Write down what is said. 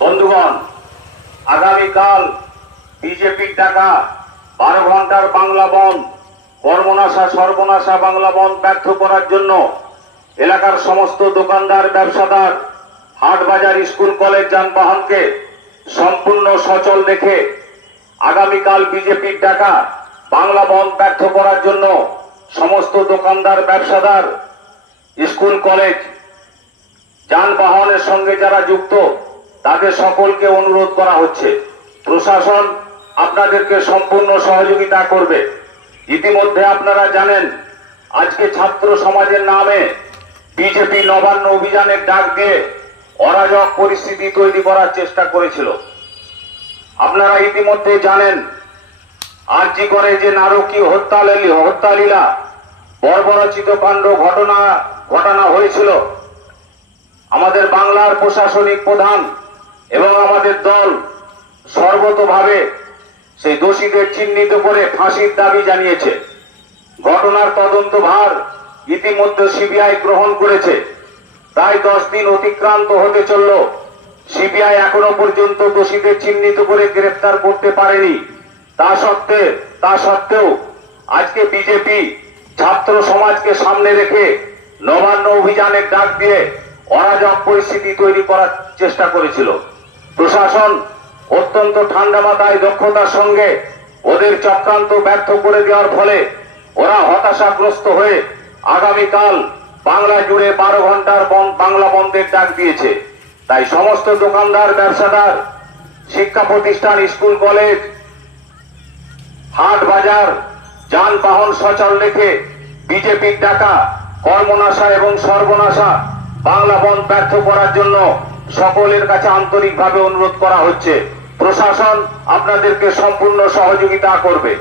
বন্ধুগণ, আগামীকাল বিজেপির ডাকা 12 ঘন্টার বাংলা বন্ধ, কর্মনাশা সর্বনাশা বাংলা বন্ধ ব্যর্থ করার জন্য এলাকার সমস্ত দোকানদার, ব্যবসাদার, হাট বাজার, স্কুল কলেজ যানবাহনকে সম্পূর্ণ সচল রেখে আগামীকাল বিজেপির ডাকা বাংলা বন্ধ ব্যর্থ করার জন্য সমস্ত দোকানদার, ব্যবসাদার, স্কুল কলেজ যানবাহনের সঙ্গে যারা যুক্ত তাদের সকলকে অনুরোধ করা হচ্ছে। প্রশাসন আপনাদেরকে সম্পূর্ণ সহযোগিতা করবে। ইতিমধ্যে আপনারা জানেন, আজকে ছাত্র সমাজের নামে বিজেপি নবান্ন অভিযানের ডাক দিয়ে অরাজক পরিস্থিতি তৈরি করার চেষ্টা করেছিল। আপনারা ইতিমধ্যে জানেন, আরজি করে যে নারকীয় হত্যালীলা, বর্বরচিত কাণ্ড ঘটনা হয়েছিল, আমাদের বাংলার প্রশাসনিক প্রধান এবং আমাদের দল সর্বতভাবে সেই দোষীদের চিহ্নিত করে ফাঁসির দাবি জানিয়েছে। ঘটনার তদন্ত ভার ইতিমধ্যে সিবিআই গ্রহণ করেছে। প্রায় 10 দিন অতিক্রান্ত হতে চলল, সিবিআই এখনো পর্যন্ত দোষীদের চিহ্নিত করে গ্রেফতার করতে পারেনি। তা সত্ত্বেও আজকে বিজেপি ছাত্র সমাজকে সামনে রেখে নবান্ন অভিযানের ডাক দিয়ে অরাজক পরিস্থিতি তৈরি করার চেষ্টা করেছিল। প্রশাসন অত্যন্ত ঠান্ডা মাথায় দক্ষতার সঙ্গে ওদের চক্রান্ত ব্যর্থ করে দেওয়ার ফলে ওরা হতাশাগ্রস্ত হয়ে আগামীকাল বাংলা জুড়ে 12 ঘন্টার বাংলা বন্ধের ডাক দিয়েছে। তাই সমস্ত দোকানদার, ব্যবসাদার, শিক্ষা প্রতিষ্ঠান, স্কুল কলেজ, হাট বাজার, যানবাহন সচল রেখে বিজেপির ডাকা কর্মনাশা এবং সর্বনাশা বাংলা বন্ধ ব্যর্থ করার জন্য সকলের কাছে আন্তরিকভাবে অনুরোধ করা হচ্ছে। প্রশাসন আপনাদেরকে সম্পূর্ণ সহযোগিতা করবে।